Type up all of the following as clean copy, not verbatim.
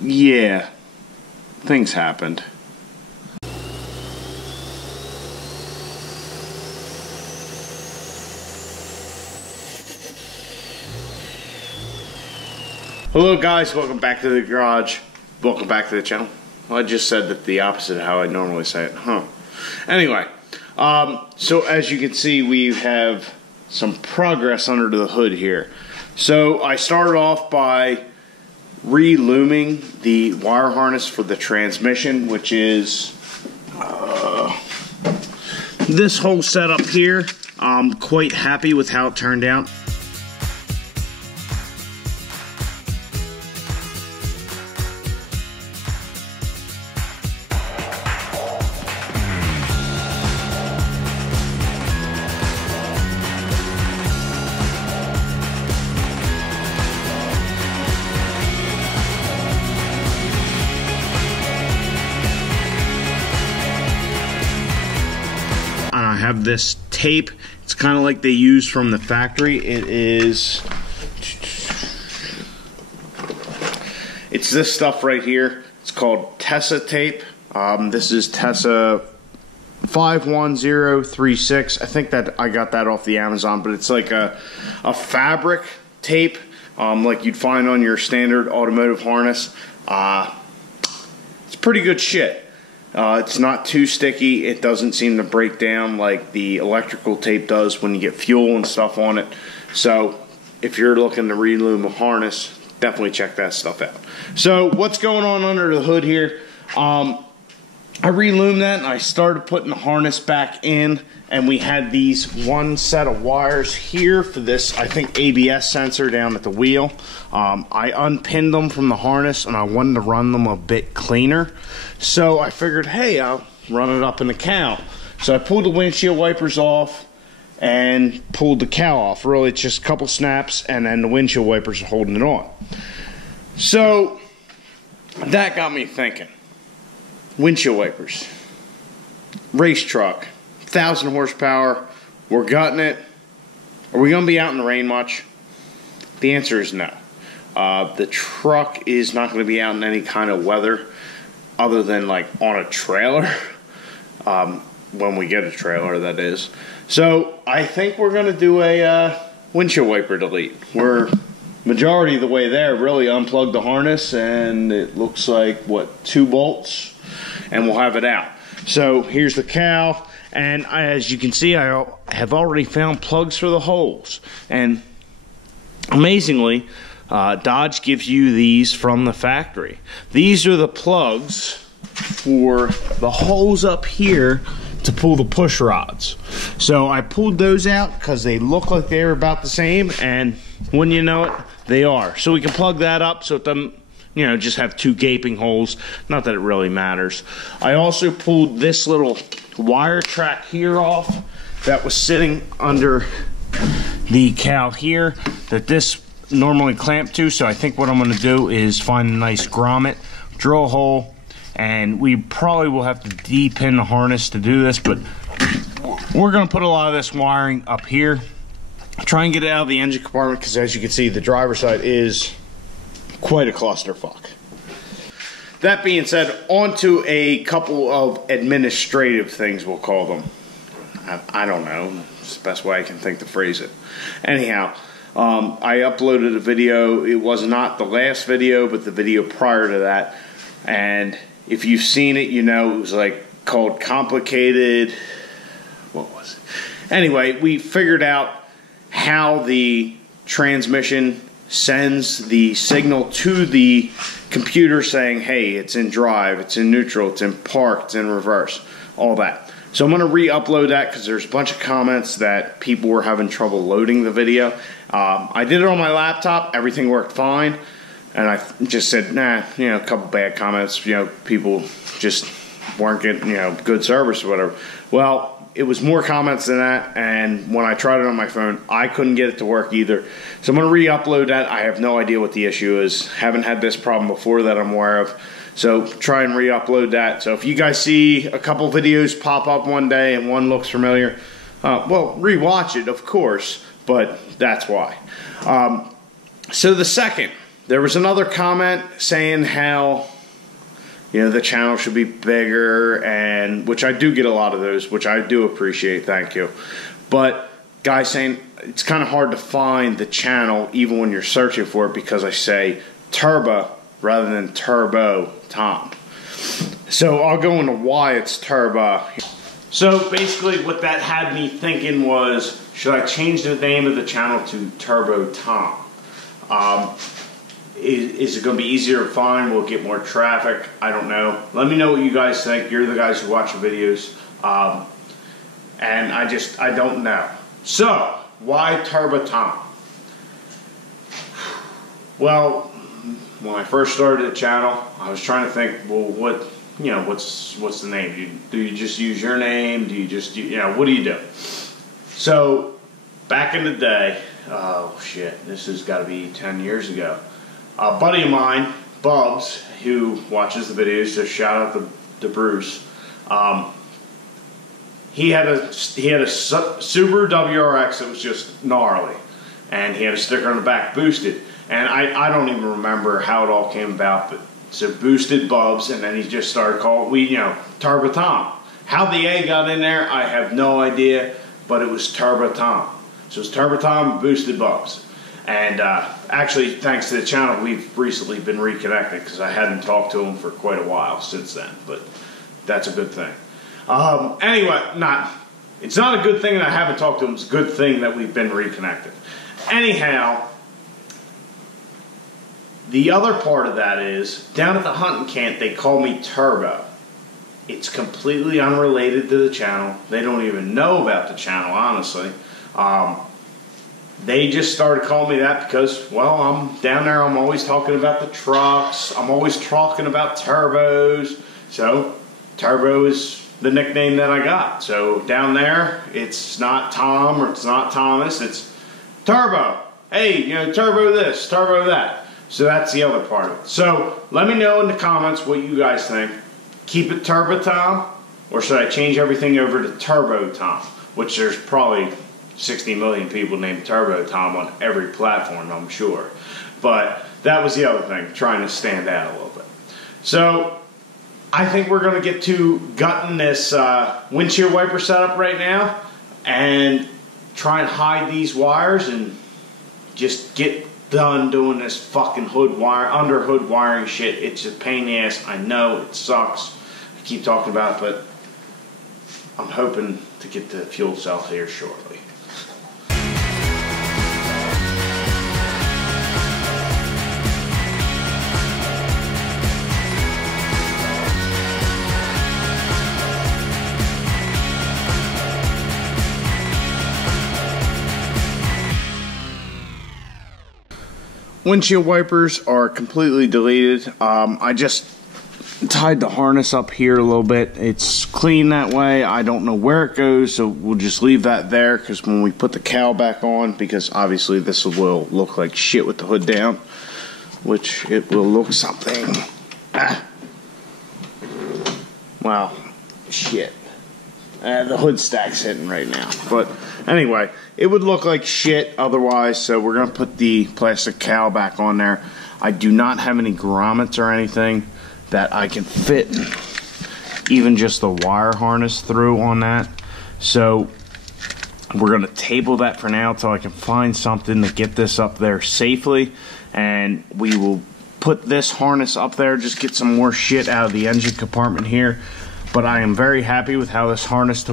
Yeah, things happened. Hello guys, welcome back to the garage. Welcome back to the channel. Well, I just said that the opposite of how I normally say it, huh? Anyway, so as you can see, we have some progress under the hood here. So I started off by re-looming the wire harness for the transmission, which is this whole setup here. I'm quite happy with how it turned out. I have this tape. It's kind of like they use from the factory. It's this stuff right here. It's called Tessa tape. This is Tessa 51036. I think that I got that off the Amazon, but it's like a fabric tape, like you'd find on your standard automotive harness. It's pretty good shit. It's not too sticky. It doesn't seem to break down like the electrical tape does when you get fuel and stuff on it. So if you're looking to reloom a harness, definitely check that stuff out. So what's going on under the hood here? I reloomed that and I started putting the harness back in, and we had these one set of wires here for this, I think, ABS sensor down at the wheel. I unpinned them from the harness and I wanted to run them a bit cleaner. So I figured, hey, I'll run it up in the cowl. So I pulled the windshield wipers off and pulled the cowl off. Really, it's just a couple snaps and then the windshield wipers are holding it on. So that got me thinking. Windshield wipers, race truck, 1,000 horsepower, we're gutting it. Are we going to be out in the rain much? The answer is no. The truck is not going to be out in any kind of weather other than like on a trailer, when we get a trailer, that is. So I think we're going to do a windshield wiper delete. We're majority of the way there. Really unplug the harness and it looks like, what, 2 bolts? And we'll have it out. So here's the cowl, and as you can see, I have already found plugs for the holes. And amazingly, Dodge gives you these from the factory. These are the plugs for the holes up here to pull the push rods. So I pulled those out because they look like they were about the same, and when you know it, they are. So we can plug that up so it doesn't, you know, just have 2 gaping holes. Not that it really matters. I also pulled this little wire track here off that was sitting under the cowl here that this normally clamped to. So I think what I'm going to do is find a nice grommet, drill a hole, and we probably will have to de-pin the harness to do this, but we're going to put a lot of this wiring up here. Try and get it out of the engine compartment because, as you can see, the driver's side is quite a clusterfuck. That being said, on to a couple of administrative things, we'll call them. I don't know. It's the best way I can think to phrase it. Anyhow, I uploaded a video. It was not the last video, but the video prior to that. And if you've seen it, you know it was like called Complicated. What was it? Anyway, we figured out how the transmission sends the signal to the computer saying, hey, it's in drive, it's in neutral, it's in park, it's in reverse, all that. So I'm going to re-upload that because there's a bunch of comments that people were having trouble loading the video. I did it on my laptop, everything worked fine, and I just said, nah, you know, a couple bad comments, you know, people just weren't getting, you know, good service or whatever. Well, it was more comments than that, and when I tried it on my phone, I couldn't get it to work either. So I'm going to re-upload that. I have no idea what the issue is. Haven't had this problem before that I'm aware of. So try and re-upload that. So if you guys see a couple videos pop up one day and one looks familiar, well, re-watch it, of course, but that's why. So the second There was another comment saying how, you know, the channel should be bigger, and which I do get a lot of those, which I do appreciate, thank you. But guys saying it's kind of hard to find the channel even when you're searching for it, because I say Turbo rather than Turbo Tom. So I'll go into why it's Turbo. So basically what that had me thinking was, should I change the name of the channel to Turbo Tom? Is it going to be easier to find? Will it get more traffic? I don't know. Let me know what you guys think. You're the guys who watch the videos. And I don't know. So, why Turbo Tom? Well, when I first started the channel, I was trying to think, well, what's the name? Do you just use your name? Do you just, what do you do? So, back in the day, oh shit, this has got to be 10 years ago. A buddy of mine, Bubs, who watches the videos, so shout out to Bruce. He had a Subaru WRX that was just gnarly, and he had a sticker on the back, boosted. And I don't even remember how it all came about, but so boosted Bubs, and then he just started calling Turbo Tom. How the A got in there, I have no idea, but it was Turbo Tom. So it's Turbo Tom, boosted Bubs. And actually, thanks to the channel, we've recently been reconnected, because I hadn't talked to him for quite a while since then, but that's a good thing. Anyway, it's not a good thing that I haven't talked to him, it's a good thing that we've been reconnected. Anyhow, the other part of that is, down at the hunting camp, they call me Turbo. It's completely unrelated to the channel. They don't even know about the channel, honestly. They just started calling me that because, well, I'm down there, I'm always talking about the trucks, I'm always talking about turbos, so Turbo is the nickname that I got. So down there, it's not Tom or it's not Thomas, it's Turbo. Hey, Turbo this, Turbo that. So that's the other part of it. So let me know in the comments what you guys think. Keep it Turbo Tom, or should I change everything over to Turbo Tom? Which there's probably 60 million people named Turbo Tom on every platform, I'm sure. But that was the other thing, trying to stand out a little bit. So I think we're going to get to gutting this windshield wiper setup right now and try and hide these wires and just get done doing this fucking under hood wiring shit. It's a pain in the ass. I know it sucks. I keep talking about it, but I'm hoping to get the fuel cell here shortly. Windshield wipers are completely deleted. I just tied the harness up here a little bit. It's clean that way. I don't know where it goes, so we'll just leave that there, because when we put the cowl back on, because obviously this will look like shit with the hood down, which it will look something. Wow, shit. The hood stack's hitting right now, but anyway, it would look like shit otherwise, so we're going to put the plastic cowl back on there. I do not have any grommets or anything that I can fit even just the wire harness through on that, so we're going to table that for now until I can find something to get this up there safely, and we will put this harness up there, just get some more shit out of the engine compartment here. But I am very happy with how this harness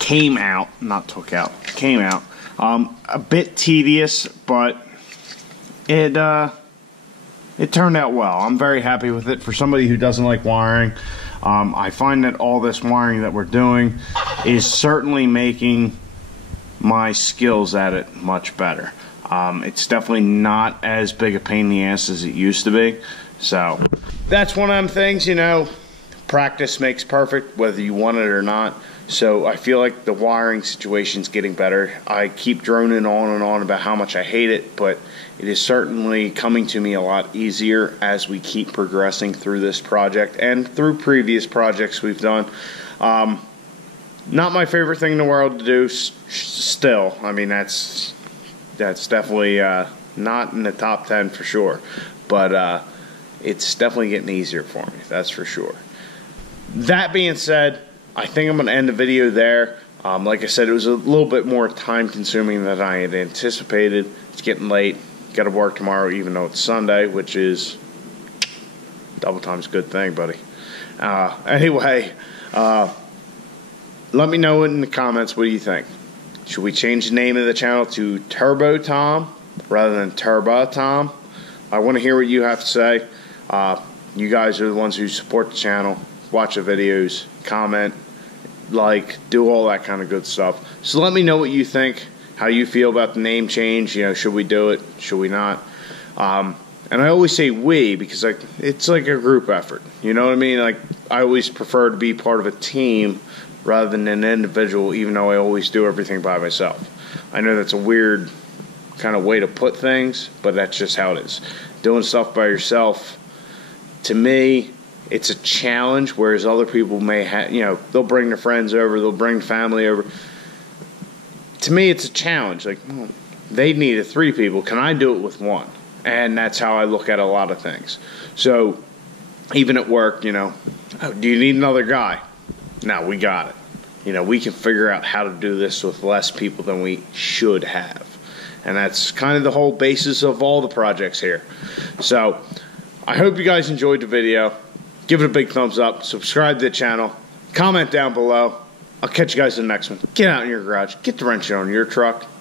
came out. A bit tedious, but it turned out well. I'm very happy with it. For somebody who doesn't like wiring, I find that all this wiring that we're doing is certainly making my skills at it much better. It's definitely not as big a pain in the ass as it used to be. So that's one of them things, practice makes perfect, whether you want it or not. So I feel like the wiring situation's getting better. I keep droning on and on about how much I hate it, but it is certainly coming to me a lot easier as we keep progressing through this project and through previous projects we've done. Not my favorite thing in the world to do still. I mean, that's definitely not in the top 10 for sure, but it's definitely getting easier for me, that's for sure. That being said, I think I'm going to end the video there. Like I said, it was a little bit more time consuming than I had anticipated. It's getting late. Got to work tomorrow even though it's Sunday, which is double time's a good thing, buddy. Anyway, let me know in the comments, what do you think? Should we change the name of the channel to Turbo Tom rather than Turbo Tom? I want to hear what you have to say. You guys are the ones who support the channel, watch the videos, comment, like, do all that kind of good stuff. So let me know what you think, how you feel about the name change. You know, should we do it? Should we not? And I always say we because it's like a group effort. You know what I mean? Like, I always prefer to be part of a team rather than an individual, even though I always do everything by myself. I know that's a weird kind of way to put things, but that's just how it is. Doing stuff by yourself, to me, it's a challenge, whereas other people may have, you know, they'll bring their friends over, they'll bring family over. To me, it's a challenge. Like, they needed 3 people. Can I do it with 1? And that's how I look at a lot of things. So, even at work, you know, oh, do you need another guy? No, we got it. You know, we can figure out how to do this with less people than we should have. And that's kind of the whole basis of all the projects here. So, I hope you guys enjoyed the video. Give it a big thumbs up. Subscribe to the channel. Comment down below. I'll catch you guys in the next one. Get out in your garage. Get the wrench on your truck.